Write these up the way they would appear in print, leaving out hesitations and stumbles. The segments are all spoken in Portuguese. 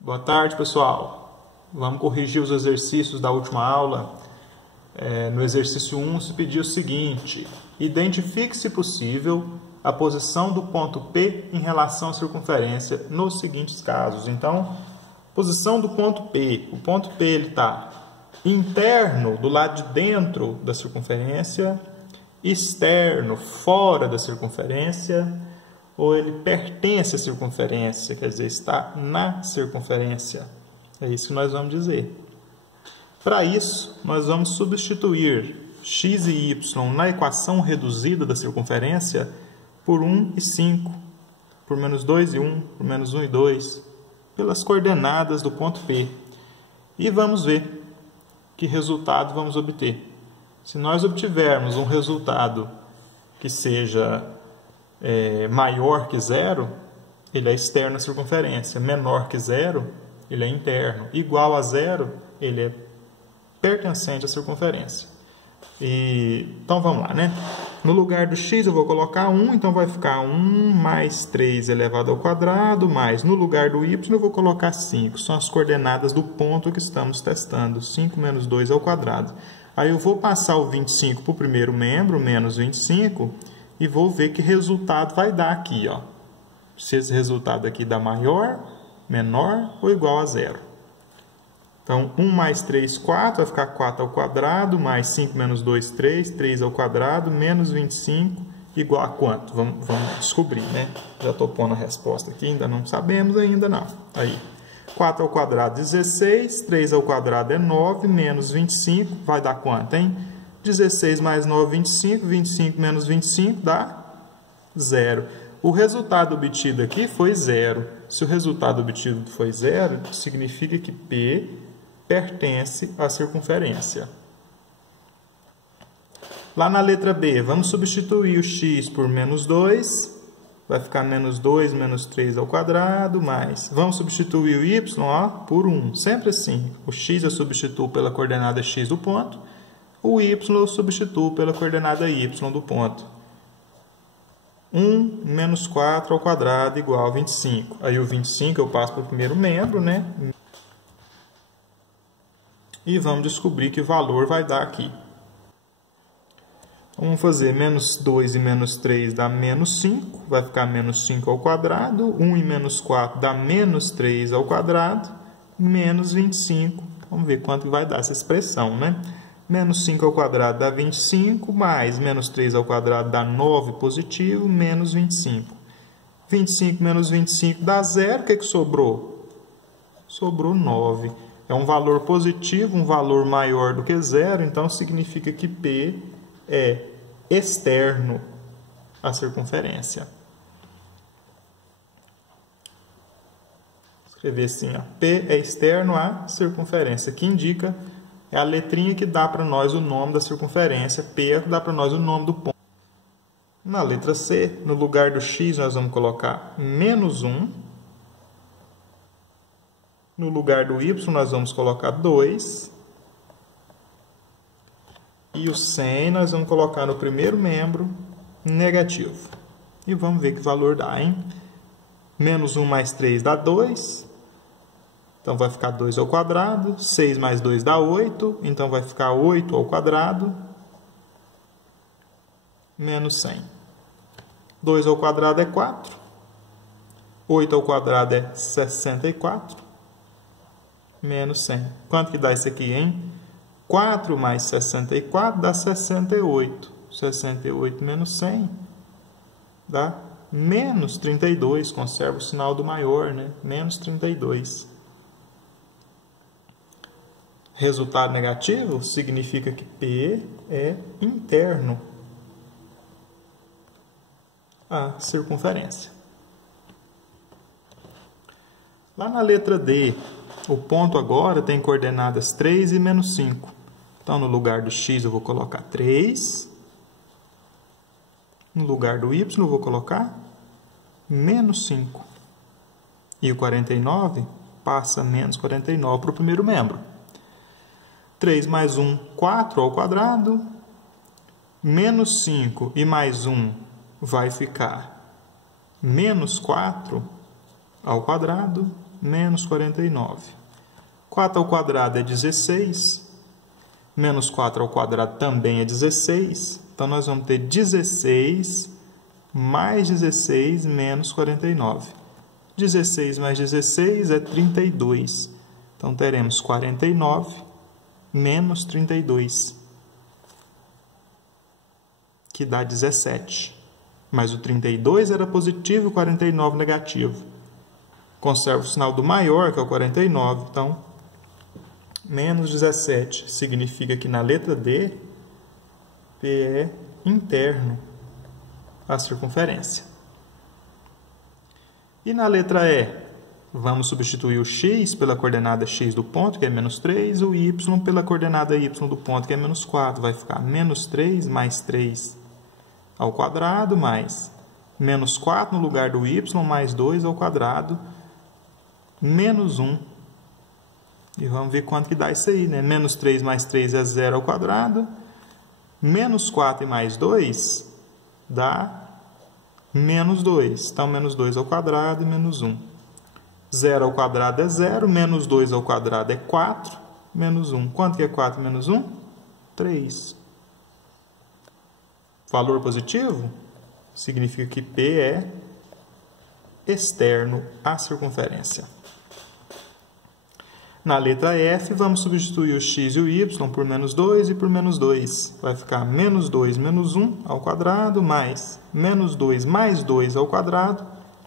Boa tarde, pessoal. Vamos corrigir os exercícios da última aula. No exercício 1, se pediu o seguinte: identifique, se possível, a posição do ponto P em relação à circunferência nos seguintes casos. Então, posição do ponto P. O ponto P está interno, do lado de dentro da circunferência, externo, fora da circunferência, ou ele pertence à circunferência, quer dizer, está na circunferência. É isso que nós vamos dizer. Para isso, nós vamos substituir x e y na equação reduzida da circunferência por 1 e 5, por menos 2 e 1, por menos 1 e 2, pelas coordenadas do ponto P. E vamos ver que resultado vamos obter. Se nós obtivermos um resultado que seja maior que zero, ele é externo à circunferência. Menor que zero, ele é interno. Igual a zero, ele é pertencente à circunferência. Então vamos lá, né? No lugar do x eu vou colocar 1, então vai ficar 1 mais 3 elevado ao quadrado, mais no lugar do y eu vou colocar 5. São as coordenadas do ponto que estamos testando. 5 menos 2 ao quadrado. Aí eu vou passar o 25 para o primeiro membro, menos 25, e vou ver que resultado vai dar aqui, ó. Se esse resultado aqui dá maior, menor ou igual a zero. Então, 1 mais 3, 4, vai ficar 4 ao quadrado, mais 5 menos 2, 3, 3 ao quadrado, menos 25, igual a quanto? Vamos descobrir, né? Já estou pondo a resposta aqui, ainda não sabemos, ainda não. Aí, 4 ao quadrado, 16, 3 ao quadrado é 9, menos 25, vai dar quanto, hein? 16 mais 9, 25, 25 menos 25 dá 0. O resultado obtido aqui foi 0. Se o resultado obtido foi 0, significa que P pertence à circunferência. Lá na letra B, vamos substituir o x por menos 2. Vai ficar menos 2, menos 3 ao quadrado, mais. Vamos substituir o y por 1. Sempre assim. O x eu substituo pela coordenada x do ponto. O y eu substituo pela coordenada y do ponto. 1 menos 4 ao quadrado igual a 25. Aí o 25 eu passo para o primeiro membro, né? E vamos descobrir que valor vai dar aqui. Vamos fazer menos 2 e menos 3 dá menos 5. Vai ficar menos 5 ao quadrado. 1 e menos 4 dá menos 3 ao quadrado. Menos 25. Vamos ver quanto vai dar essa expressão, né? Menos 5 ao quadrado dá 25, mais menos 3 ao quadrado dá 9 positivo, menos 25. 25 menos 25 dá 0, o que sobrou? Sobrou 9. É um valor positivo, um valor maior do que 0, então significa que P é externo à circunferência. Vou escrever assim, ó. P é externo à circunferência, que indica... É a letrinha que dá para nós o nome da circunferência. P dá para nós o nome do ponto. Na letra C, no lugar do x, nós vamos colocar menos 1. No lugar do y, nós vamos colocar 2. E o 100 nós vamos colocar no primeiro membro, negativo. E vamos ver que valor dá, hein? Menos 1 mais 3 dá 2. Então, vai ficar 2 ao quadrado. 6 mais 2 dá 8. Então, vai ficar 8 ao quadrado menos 100. 2 ao quadrado é 4. 8 ao quadrado é 64. Menos 100. Quanto que dá isso aqui, hein? 4 mais 64 dá 68. 68 menos 100 dá menos 32. Conserva o sinal do maior, né? Menos 32. Resultado negativo significa que P é interno à circunferência. Lá na letra D, o ponto agora tem coordenadas 3 e menos 5. Então, no lugar do x eu vou colocar 3. No lugar do y eu vou colocar menos 5. E o 49 passa menos 49 para o primeiro membro. 3 mais 1, 4 ao quadrado, menos 5 e mais 1 vai ficar menos 4 ao quadrado, menos 49. 4 ao quadrado é 16. Menos 4 ao quadrado também é 16. Então, nós vamos ter 16 mais 16 menos 49. 16 mais 16 é 32. Então, teremos 49 menos 32, que dá 17. Mas o 32 era positivo e o 49 negativo. Conserva o sinal do maior, que é o 49. Então, menos 17 significa que na letra D, P é interno à circunferência. E na letra E, vamos substituir o x pela coordenada x do ponto, que é menos 3, e o y pela coordenada y do ponto, que é menos 4. Vai ficar menos 3 mais 3 ao quadrado, mais menos 4 no lugar do y, mais 2 ao quadrado, menos 1. E vamos ver quanto que dá isso aí, né? Menos 3 mais 3 é 0 ao quadrado. Menos 4 e mais 2 dá menos 2. Então, menos 2 ao quadrado e menos 1. 0 ao quadrado é 0. Menos 2 ao quadrado é 4. Menos 1. Quanto que é 4 menos 1? 3. Valor positivo significa que P é externo à circunferência. Na letra F, vamos substituir o x e o y por menos 2 e por menos 2. Vai ficar menos 2 menos 1 ao quadrado, mais menos 2 mais 2 ao quadrado,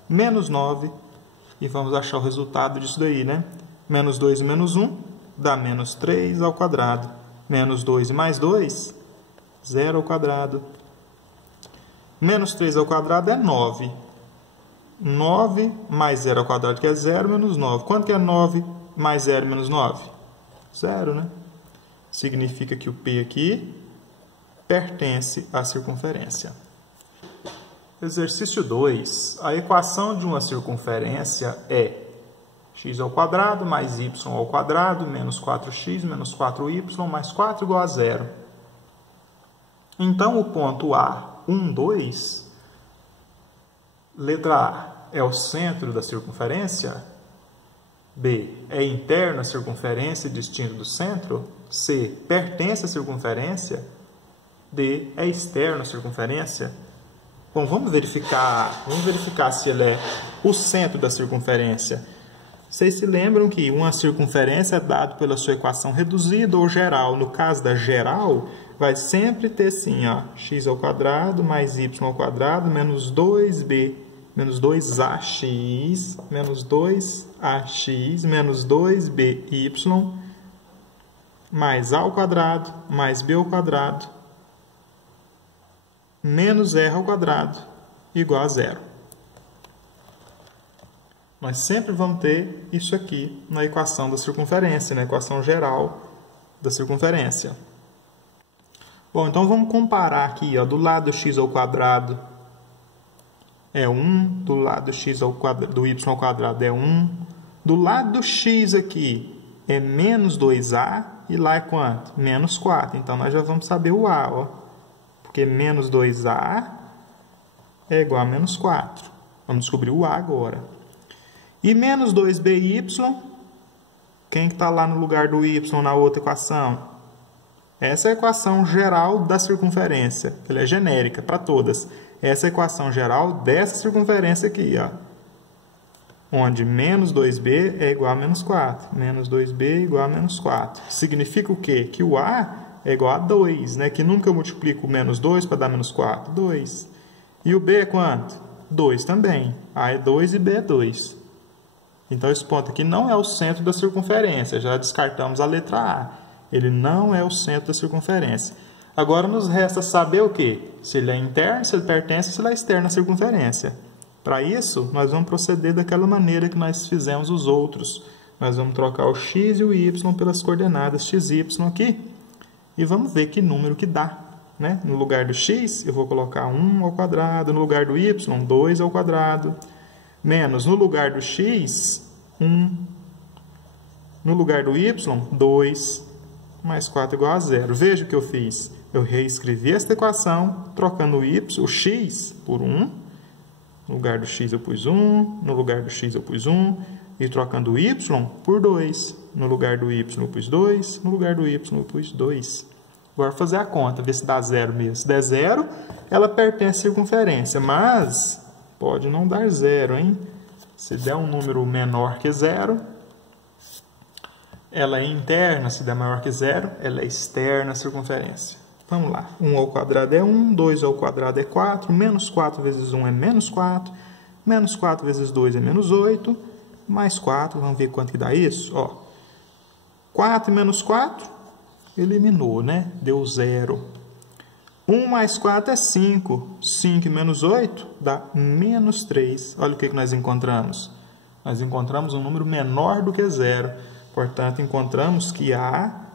menos 9. E vamos achar o resultado disso daí, né? Menos 2 e menos 1 dá menos 3 ao quadrado. Menos 2 e mais 2, 0 ao quadrado. Menos 3 ao quadrado é 9. 9 mais 0 ao quadrado, que é 0, menos 9. Quanto que é 9 mais 0 menos 9? 0, né? Significa que o P aqui pertence à circunferência. Exercício 2. A equação de uma circunferência é x ao quadrado mais y ao quadrado menos 4x menos 4y mais 4 igual a 0. Então, o ponto A, 1, 2, letra A, é o centro da circunferência. B, é interno à circunferência e distinto do centro. C, pertence à circunferência. D, é externo à circunferência. Bom, vamos verificar se ele é o centro da circunferência. Vocês se lembram que uma circunferência é dada pela sua equação reduzida ou geral. No caso da geral, vai sempre ter assim, ó, x ao quadrado mais y ao quadrado menos 2b menos 2ax menos 2ax menos 2by mais a ao quadrado mais b ao quadrado menos r ao quadrado igual a 0. Nós sempre vamos ter isso aqui na equação da circunferência, na equação geral da circunferência. Bom, então vamos comparar aqui, ó, do lado do x ao quadrado é 1, do lado do x ao quadrado, do y ao quadrado é 1, do lado do x aqui é menos 2a e lá é quanto? Menos 4. Então, nós já vamos saber o a, ó, porque menos 2a é igual a menos 4. Vamos descobrir o a agora. E menos 2by, quem está lá no lugar do y na outra equação? Essa é a equação geral da circunferência. Ela é genérica para todas. Essa é a equação geral dessa circunferência aqui, ó, onde menos 2b é igual a menos 4. Menos 2b é igual a menos 4. Significa o quê? Que o a é igual a 2, né? Que nunca eu multiplico menos 2 para dar menos 4. 2. E o b é quanto? 2 também. A é 2 e b é 2. Então, esse ponto aqui não é o centro da circunferência. Já descartamos a letra A. Ele não é o centro da circunferência. Agora, nos resta saber o quê? Se ele é interno, se ele pertence, se ele é externo à circunferência. Para isso, nós vamos proceder daquela maneira que nós fizemos os outros. Nós vamos trocar o x e o y pelas coordenadas x e y aqui. E vamos ver que número que dá, né? No lugar do x, eu vou colocar 1 ao quadrado. No lugar do y, 2 ao quadrado. Menos, no lugar do x, 1. No lugar do y, 2. Mais 4 igual a 0. Veja o que eu fiz. Eu reescrevi esta equação, trocando o x por 1. No lugar do x eu pus 1. No lugar do x eu pus 1. e trocando o y por 2. No lugar do y eu pus 2, no lugar do y eu pus 2. Agora fazer a conta, ver se dá zero mesmo. Se der zero, ela pertence à circunferência, mas pode não dar zero, hein? Se der um número menor que zero, ela é interna. Se der maior que zero, ela é externa à circunferência. Vamos lá. 1 ao quadrado é 1, 2 ao quadrado é 4, menos 4 vezes 1 é menos 4, menos 4 vezes 2 é menos 8, mais 4, vamos ver quanto que dá isso? Ó, 4 menos 4, eliminou, né? Deu 0. 1 mais 4 é 5. 5 menos 8 dá menos 3. Olha o que nós encontramos. Nós encontramos um número menor do que 0. Portanto, encontramos que A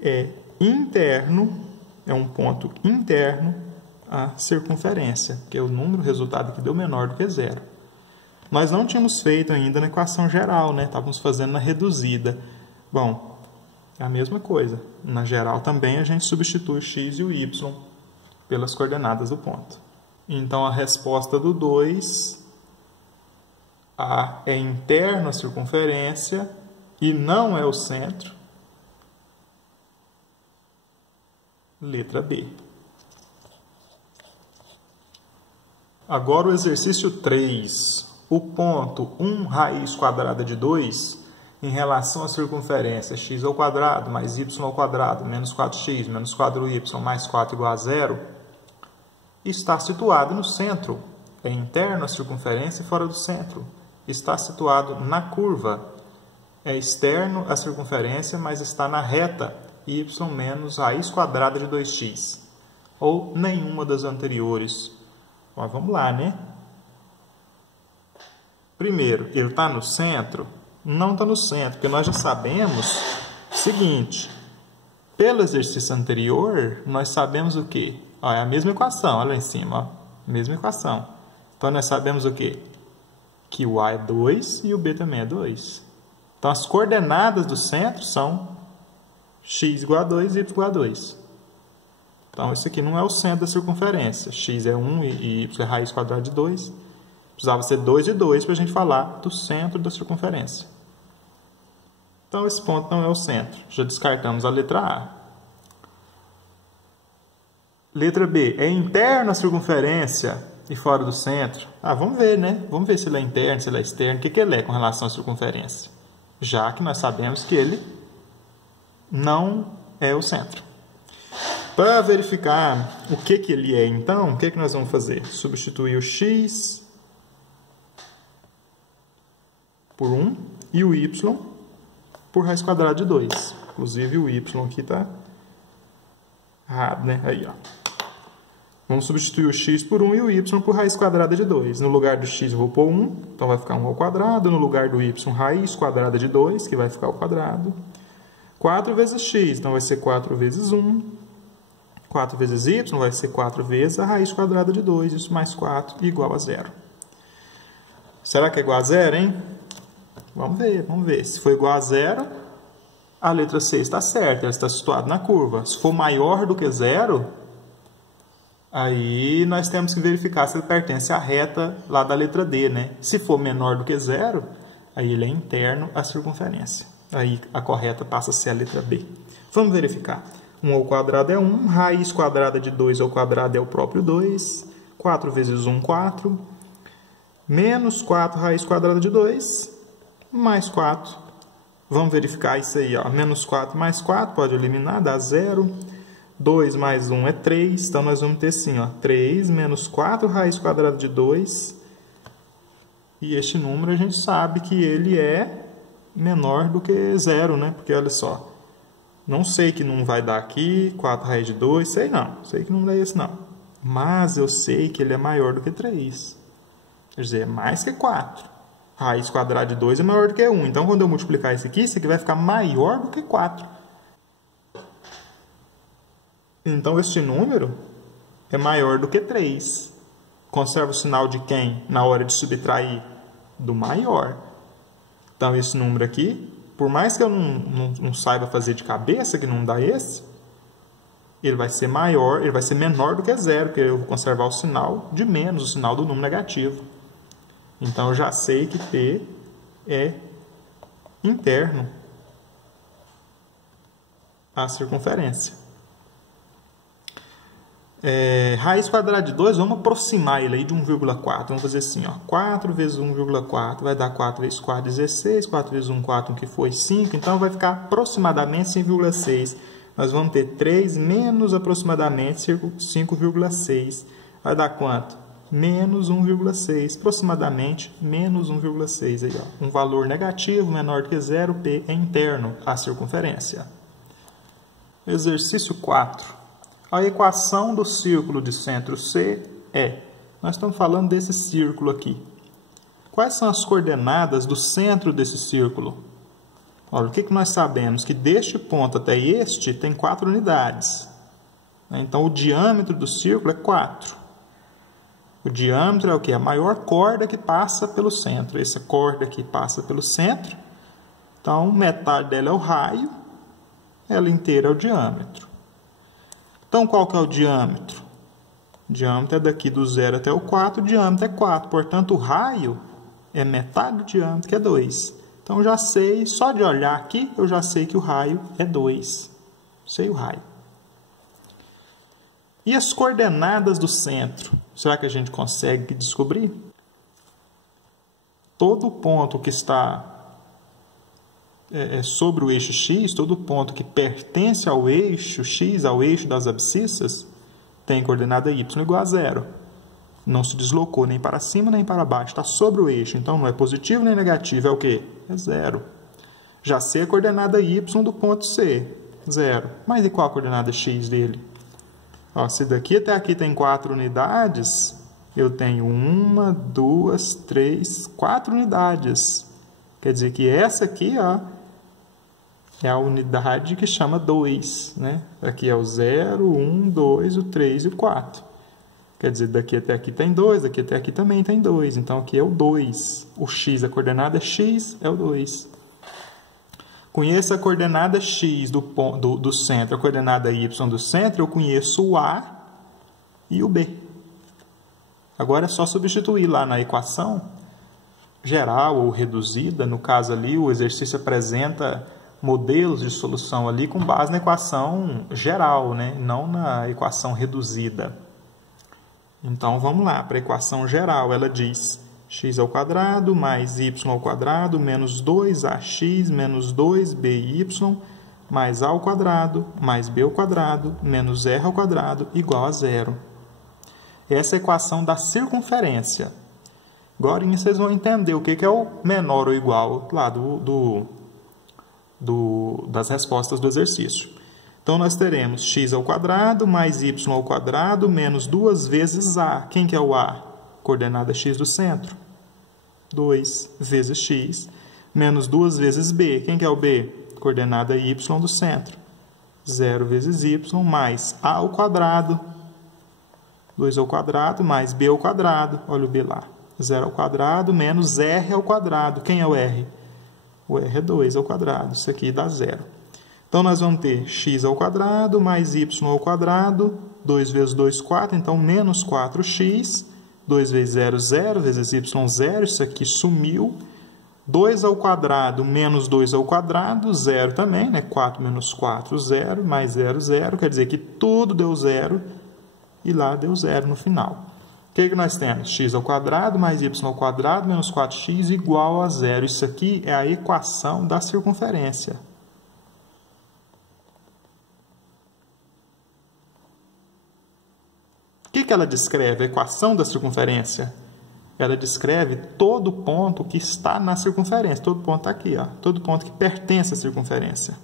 é interno, é um ponto interno à circunferência, que é o número, o resultado que deu menor do que 0. Nós não tínhamos feito ainda na equação geral, né? Estávamos fazendo na reduzida. Bom, é a mesma coisa. Na geral também a gente substitui o x e o y pelas coordenadas do ponto. Então a resposta do 2, A é interno à circunferência e não é o centro. Letra B. Agora o exercício 3. O ponto 1 raiz quadrada de 2 em relação à circunferência x ao quadrado mais y ao quadrado menos 4x menos 4y mais 4 igual a 0 está situado no centro. É interno à circunferência e fora do centro. Está situado na curva. É externo à circunferência, mas está na reta y menos raiz quadrada de 2x. Ou nenhuma das anteriores. Mas vamos lá, né? Primeiro, ele está no centro? Não está no centro, porque nós já sabemos o seguinte. Pelo exercício anterior, nós sabemos o quê? Ó, é a mesma equação, olha lá em cima. Ó, mesma equação. Então, nós sabemos o quê? Que o A é 2 e o B também é 2. Então, as coordenadas do centro são x igual a 2 e y igual a 2. Então, isso aqui não é o centro da circunferência. X é 1 e y é raiz quadrada de 2. Precisava ser 2 e 2 para a gente falar do centro da circunferência. Então, esse ponto não é o centro. Já descartamos a letra A. Letra B. É interno à circunferência e fora do centro? Vamos ver, né? Vamos ver se ele é interno, se ele é externo. O que ele é com relação à circunferência? Já que nós sabemos que ele não é o centro. Para verificar o que ele é, então, o que nós vamos fazer? Substituir o x por 1 e o y por raiz quadrada de 2. Inclusive, o y aqui está errado, né? Aí, ó. Vamos substituir o x por 1 e o y por raiz quadrada de 2. No lugar do x eu vou pôr 1, então vai ficar 1 ao quadrado. No lugar do y, raiz quadrada de 2, que vai ficar ao quadrado. 4 vezes x, então vai ser 4 vezes 1. 4 vezes y vai ser 4 vezes a raiz quadrada de 2. Isso mais 4 igual a 0. Será que é igual a 0, hein? Vamos ver, vamos ver. Se for igual a 0, a letra C está certa, ela está situada na curva. Se for maior do que 0, aí nós temos que verificar se ele pertence à reta lá da letra D, né? Se for menor do que 0, aí ele é interno à circunferência. Aí a correta passa a ser a letra B. Vamos verificar. 1 ao quadrado é 1, raiz quadrada de 2 ao quadrado é o próprio 2. 4 vezes 1, 4. Menos 4 raiz quadrada de 2. Mais 4. Vamos verificar isso aí, ó. Menos 4 mais 4, pode eliminar, dá 0. 2 mais 1 é 3, então nós vamos ter assim, ó, 3 menos 4 raiz quadrada de 2. E este número a gente sabe que ele é menor do que 0, né? Porque olha só, não sei que não vai dar aqui, 4 raiz de 2, sei que não dá esse não. Mas eu sei que ele é maior do que 3. Quer dizer, é mais que 4. Raiz quadrada de 2 é maior do que 1. Então, quando eu multiplicar isso aqui vai ficar maior do que 4. Então, este número é maior do que 3. Conserva o sinal de quem na hora de subtrair? Do maior. Então, esse número aqui, por mais que eu não saiba fazer de cabeça, que não dá esse, ele vai ser maior, ele vai ser menor do que 0, porque eu vou conservar o sinal de menos, o sinal do número negativo. Então, eu já sei que P é interno à circunferência. Raiz quadrada de 2, vamos aproximar ele aí de 1,4. Vamos fazer assim, ó, 4 vezes 1,4 vai dar 4 vezes 4, 16. 4 vezes 1, 4, que foi 5. Então, vai ficar aproximadamente 5,6. Nós vamos ter 3 menos aproximadamente 5,6. Vai dar quanto? Menos 1,6. Aproximadamente menos 1,6. Aí, ó. Um valor negativo menor do que 0, P é interno à circunferência. Exercício 4. A equação do círculo de centro C é... Nós estamos falando desse círculo aqui. Quais são as coordenadas do centro desse círculo? Olha, o que nós sabemos? Que deste ponto até este tem 4 unidades. Então, o diâmetro do círculo é 4. O diâmetro é o quê? A maior corda que passa pelo centro. Essa corda aqui passa pelo centro. Então, metade dela é o raio, ela inteira é o diâmetro. Então, qual que é o diâmetro? O diâmetro é daqui do 0 até o 4, o diâmetro é 4. Portanto, o raio é metade do diâmetro, que é 2. Então, já sei, só de olhar aqui, eu já sei que o raio é 2. Sei o raio. E as coordenadas do centro? Será que a gente consegue descobrir? Todo ponto que está sobre o eixo X, todo ponto que pertence ao eixo X, ao eixo das abscissas, tem coordenada Y igual a 0. Não se deslocou nem para cima nem para baixo, está sobre o eixo. Então, não é positivo nem negativo, é o quê? É 0. Já sei a coordenada Y do ponto C, 0. Mas e qual a coordenada X dele? Ó, se daqui até aqui tem 4 unidades, eu tenho 1, 2, 3, 4 unidades. Quer dizer que essa aqui, ó, é a unidade que chama 2, né? Aqui é o 0, 1, 2, o 3 e o 4. Quer dizer, daqui até aqui tem 2, daqui até aqui também tem 2. Então, aqui é o 2. O X, a coordenada X é o 2. Conheço a coordenada X do centro, a coordenada Y do centro, eu conheço o A e o B. Agora é só substituir lá na equação geral ou reduzida. No caso ali, o exercício apresenta modelos de solução ali com base na equação geral, né? Não na equação reduzida. Então, vamos lá, para a equação geral, ela diz x ao quadrado mais y ao quadrado menos 2ax menos 2by mais a ao quadrado mais b ao quadrado menos r ao quadrado igual a 0. Essa é a equação da circunferência. Agora vocês vão entender o que é o menor ou igual lá das respostas do exercício. Então, nós teremos x ao quadrado mais y ao quadrado menos 2 vezes a. Quem que é o a? Coordenada x do centro. 2 vezes x menos 2 vezes b. Quem que é o b? Coordenada y do centro. 0 vezes y mais a ao quadrado. 2 ao quadrado mais b ao quadrado. Olha o b lá. 0 ao quadrado menos r ao quadrado. Quem é o r? O r é 2 ao quadrado. Isso aqui dá 0. Então, nós vamos ter x ao quadrado mais y ao quadrado. 2 vezes 2, 4. Então, menos 4x. 2 vezes 0, 0. Vezes y, 0. Isso aqui sumiu. 2 ao quadrado menos 2 ao quadrado. 0 também, né? 4 menos 4, 0. Mais 0, 0. Quer dizer que tudo deu 0. E lá deu 0 no final. O que nós temos? X ao quadrado mais y ao quadrado menos 4x igual a 0. Isso aqui é a equação da circunferência. O que ela descreve? A equação da circunferência. Ela descreve todo ponto que está na circunferência. Todo ponto está aqui, ó. Todo ponto que pertence à circunferência.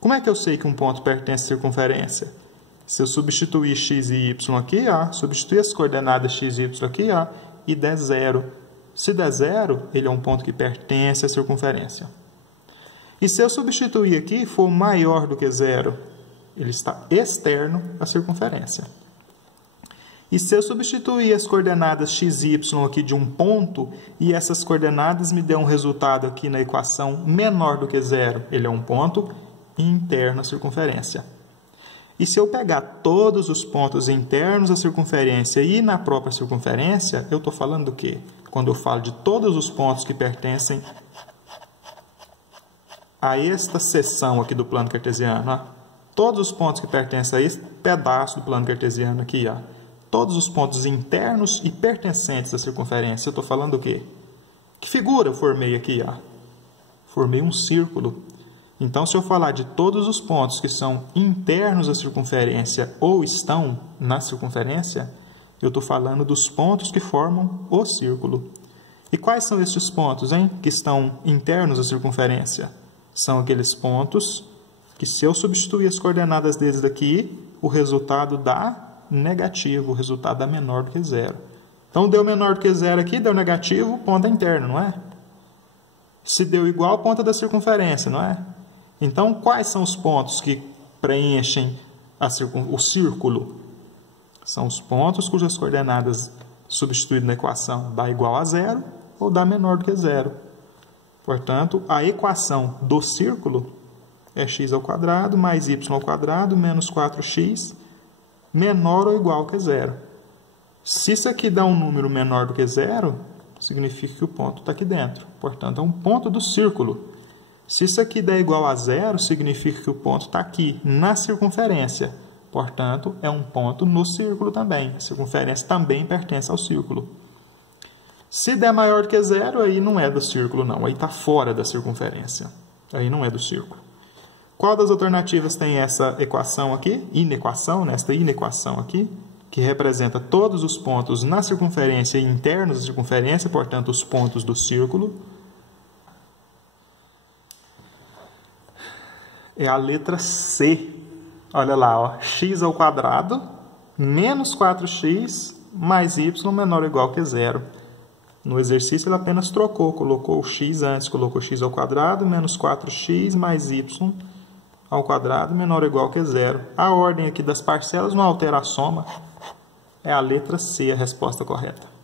Como é que eu sei que um ponto pertence à circunferência? Se eu substituir x e y aqui, ó, substituir as coordenadas x e y aqui, ó, e der 0. Se der 0, ele é um ponto que pertence à circunferência. E se eu substituir aqui e for maior do que 0, ele está externo à circunferência. E se eu substituir as coordenadas x e y aqui de um ponto, e essas coordenadas me dão um resultado aqui na equação menor do que 0, ele é um ponto interno à circunferência. E se eu pegar todos os pontos internos à circunferência e na própria circunferência, eu estou falando do quê? Quando eu falo de todos os pontos que pertencem a esta seção aqui do plano cartesiano, ó, todos os pontos que pertencem a esse pedaço do plano cartesiano aqui, ó, todos os pontos internos e pertencentes à circunferência, eu estou falando do quê? Que figura eu formei aqui? Ó? Formei um círculo. Então, se eu falar de todos os pontos que são internos à circunferência ou estão na circunferência, eu estou falando dos pontos que formam o círculo. E quais são esses pontos, hein, que estão internos à circunferência? São aqueles pontos que, se eu substituir as coordenadas deles daqui, o resultado dá negativo, o resultado dá menor do que zero. Então, deu menor do que zero aqui, deu negativo, ponto é interno, não é? Se deu igual, ponto é da circunferência, não é? Então, quais são os pontos que preenchem o círculo? São os pontos cujas coordenadas substituídas na equação dá igual a zero ou dá menor do que zero. Portanto, a equação do círculo é x ao quadrado mais y ao quadrado menos 4x menor ou igual que zero. Se isso aqui dá um número menor do que zero, significa que o ponto está aqui dentro. Portanto, é um ponto do círculo. Se isso aqui der igual a zero, significa que o ponto está aqui, na circunferência. Portanto, é um ponto no círculo também. A circunferência também pertence ao círculo. Se der maior do que zero, aí não é do círculo, não. Aí está fora da circunferência. Aí não é do círculo. Qual das alternativas tem essa equação aqui? Inequação, nesta inequação aqui, que representa todos os pontos na circunferência e internos da circunferência, portanto, os pontos do círculo. É a letra C. Olha lá, ó, x ao quadrado menos 4x mais y menor ou igual que zero. No exercício, ele apenas trocou, colocou o x antes, colocou x ao quadrado menos 4x mais y ao quadrado menor ou igual que zero. A ordem aqui das parcelas não altera a soma. É a letra C a resposta correta.